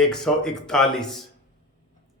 141,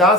10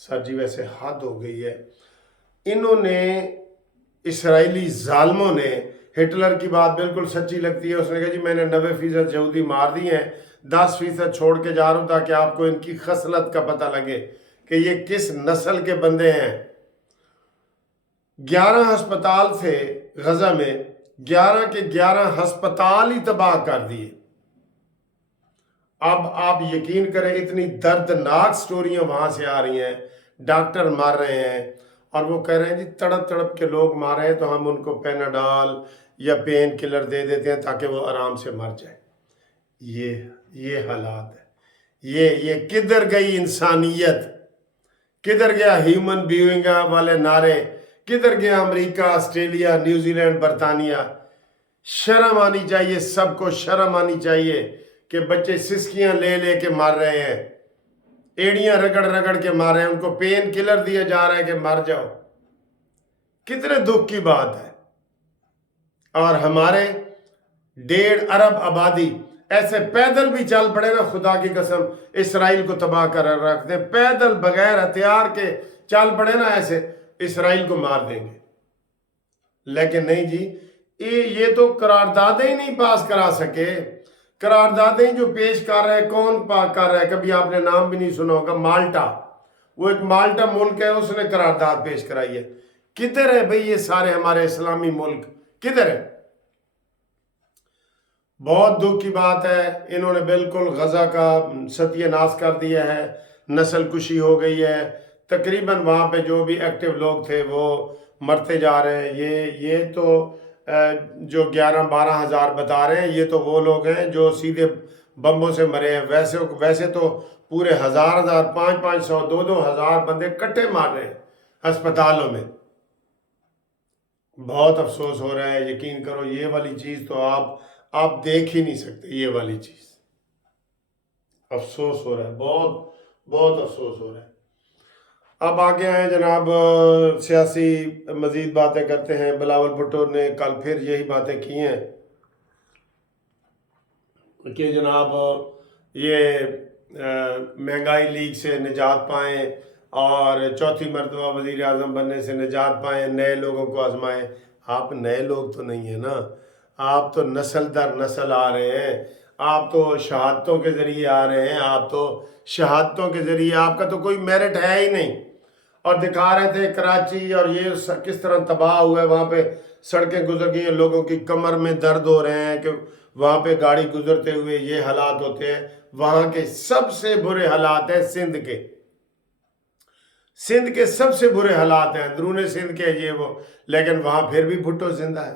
سر جی ویسے حد ہو گئی ہے. انہوں نے اسرائیلی ظالموں نے ہٹلر کی بات بالکل سچی لگتی ہے. اس نے کہا جی میں نے 90% یہودی مار دی ہیں, 10% چھوڑ کے جا رہا ہوں تاکہ آپ کو ان کی خصلت کا پتہ لگے کہ یہ کس نسل کے بندے ہیں. 11 ہسپتال تھے غزہ میں, 11 کے 11 ہسپتال ہی تباہ کر دیے. اب آپ یقین کریں اتنی دردناک سٹوریاں وہاں سے آ رہی ہیں, ڈاکٹر مار رہے ہیں اور وہ کہہ رہے ہیں جی تڑپ تڑپ کے لوگ مار رہے ہیں تو ہم ان کو پیناڈال یا پین کلر دے دیتے ہیں تاکہ وہ آرام سے مر جائیں. یہ حالات ہے. یہ کدھر گئی انسانیت, کدھر گیا ہیومن بیئنگ والے نعرے, کدھر گیا امریکہ, آسٹریلیا, نیوزی لینڈ, برطانیہ. شرم آنی چاہیے, سب کو شرم آنی چاہیے کہ بچے سسکیاں لے لے کے مار رہے ہیں, ایڑیاں رگڑ رگڑ کے مار رہے ہیں, ان کو پین کلر دیا جا رہا ہے کہ مر جاؤ. کتنے دکھ کی بات ہے. اور ہمارے 1.5 ارب آبادی ایسے پیدل بھی چل پڑے نا, خدا کی قسم اسرائیل کو تباہ کر رکھ دیں. پیدل بغیر ہتھیار کے چل پڑے نا, ایسے اسرائیل کو مار دیں گے. لیکن نہیں جی, یہ تو قراردادیں ہی نہیں پاس کرا سکے. قراردادیں جو پیش کر رہے ہیں, کون کر رہا ہے؟ کبھی آپ نے نام بھی نہیں سنا ہوگا, مالٹا. وہ ایک مالٹا ملک ہے, اس نے قرارداد پیش کرائی ہے. کدھر ہے بھئی یہ سارے ہمارے اسلامی ملک, کدھر ہے؟ بہت دکھ کی بات ہے. انہوں نے بالکل غزہ کا ستیہ ناش کر دیا ہے, نسل کشی ہو گئی ہے. تقریباً وہاں پہ جو بھی ایکٹیو لوگ تھے وہ مرتے جا رہے ہیں. یہ تو جو 11-12 ہزار بتا رہے ہیں, یہ تو وہ لوگ ہیں جو سیدھے بمبوں سے مرے ہیں. ویسے تو پورے 1000 500 2 ہزار بندے کٹے مار رہے ہیں ہسپتالوں میں. بہت افسوس ہو رہا ہے, یقین کرو یہ والی چیز تو آپ دیکھ ہی نہیں سکتے. یہ والی چیز افسوس ہو رہا ہے, بہت بہت افسوس ہو رہا ہے. اب آگے آئے جناب, سیاسی مزید باتیں کرتے ہیں. بلاول بھٹو نے کل پھر یہی باتیں کی ہیں کہ جناب یہ مہنگائی لیگ سے نجات پائیں اور چوتھی مرتبہ وزیر اعظم بننے سے نجات پائیں, نئے لوگوں کو آزمائیں. آپ نئے لوگ تو نہیں ہیں نا, آپ تو نسل در نسل آ رہے ہیں. آپ تو شہادتوں کے ذریعے آ رہے ہیں. آپ تو شہادتوں کے ذریعے, آپ کا تو کوئی میرٹ ہے ہی نہیں. اور دکھا رہے تھے کراچی اور یہ کس طرح تباہ ہوا ہے, وہاں پہ سڑکیں گزر گئی ہیں, لوگوں کی کمر میں درد ہو رہے ہیں کہ وہاں پہ گاڑی گزرتے ہوئے یہ حالات ہوتے ہیں. وہاں کے سب سے برے حالات ہیں سندھ کے سب سے برے حالات ہیں, اندرون سندھ کے یہ وہ. لیکن وہاں پھر بھی بھٹو زندہ ہے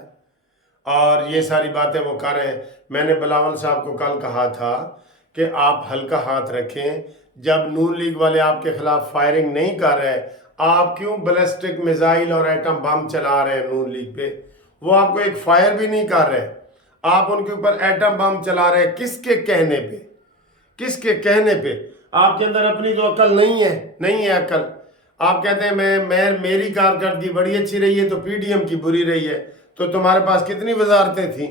اور یہ ساری باتیں وہ کر رہے ہیں. میں نے بلاول صاحب کو کل کہا تھا کہ آپ ہلکا ہاتھ رکھیں. جب نون لیگ والے آپ کے خلاف فائرنگ نہیں کر رہے, آپ کیوں بیلسٹک میزائل اور ایٹم بم چلا رہے ہیں نون لیگ پہ؟ وہ آپ کو ایک فائر بھی نہیں کر رہے, آپ ان کے اوپر ایٹم بم چلا رہے ہیں. کس کے کہنے پہ؟ کس کے کہنے پہ؟ آپ کے اندر اپنی تو عقل نہیں ہے عقل. آپ کہتے ہیں میری کارکردگی بڑی اچھی رہی ہے تو پی ڈی ایم کی بری رہی ہے. تو تمہارے پاس کتنی وزارتیں تھیں؟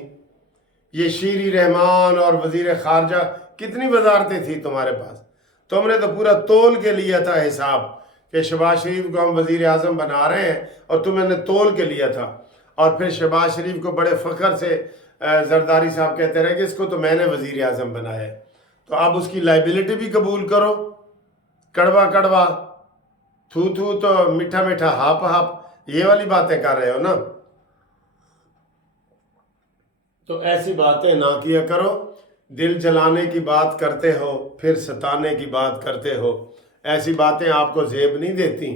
یہ شیری رحمان اور وزیر خارجہ, کتنی وزارتیں تھیں تمہارے پاس؟ تم نے تو پورا تول کے لیا تھا حساب کہ شہباز شریف کو ہم وزیر اعظم بنا رہے ہیں, اور تمہیں نے تول کے لیا تھا. اور پھر شہباز شریف کو بڑے فخر سے زرداری صاحب کہتے رہے کہ اس کو تو میں نے وزیر اعظم بنایا ہے. تو اب اس کی لائبلٹی بھی قبول کرو. کڑوا کڑوا, تھو تھو تو میٹھا میٹھا, ہاپ ہاپ, یہ والی باتیں کر رہے ہو نا. تو ایسی باتیں نہ کیا کرو. دل جلانے کی بات کرتے ہو پھر ستانے کی بات کرتے ہو. ایسی باتیں آپ کو زیب نہیں دیتی.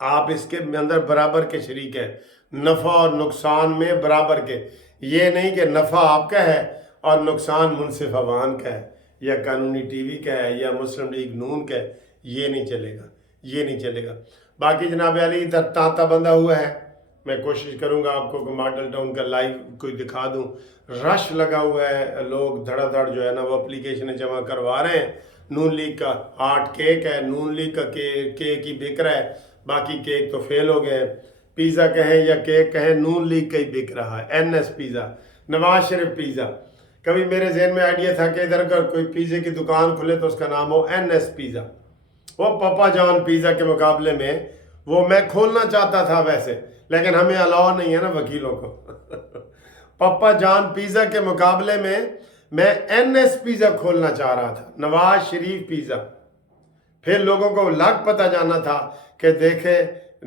آپ اس کے اندر برابر کے شریک ہیں, نفع اور نقصان میں برابر کے. یہ نہیں کہ نفع آپ کا ہے اور نقصان منصف عوان کا ہے یا قانونی ٹی وی کا ہے یا مسلم لیگ نون کا ہے. یہ نہیں چلے گا. باقی جناب علی تانتا بندہ ہوا ہے. میں کوشش کروں گا آپ کو کہ ماڈل ٹاؤن کا لائیو کوئی دکھا دوں. رش لگا ہوا ہے, لوگ دھڑا دھڑ جو ہے نا وہ اپلیکیشنیں جمع کروا رہے ہیں. نون لیگ کا 8 کیک ہے, نون لیگ کا کیک ہی بک رہا ہے, باقی کیک تو فیل ہو گئے. پیزا کہیں یا کیک کہیں, نون لیگ کا ہی بک رہا ہے. NS pizza, Nawaz Sharif pizza. کبھی میرے ذہن میں آئیڈیا تھا کہ ادھر اگر کوئی پیزے کی دکان کھلے تو اس کا نام ہو NS پیزا. وہ پاپا جان پیزا کے مقابلے میں وہ میں کھولنا چاہتا تھا ویسے، لیکن ہمیں الاؤ نہیں ہے نا وکیلوں کو پاپا جان پیزا کے مقابلے میں این ایس پیزا کھولنا چاہ رہا تھا، نواز شریف پیزا. پھر لوگوں کو لگ پتہ جانا تھا کہ دیکھیں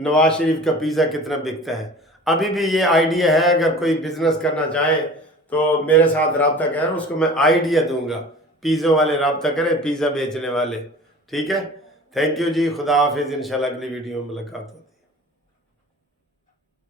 نواز شریف کا پیزا کتنا بکتا ہے. ابھی بھی یہ آئیڈیا ہے، اگر کوئی بزنس کرنا چاہے تو میرے ساتھ رابطہ کریں، اس کو میں آئیڈیا دوں گا. پیزوں والے رابطہ کریں، پیزا بیچنے والے. ٹھیک ہے، تھینک یو جی، خدا حافظ، انشاءاللہ اگلی ویڈیو میں ملاقات ہو.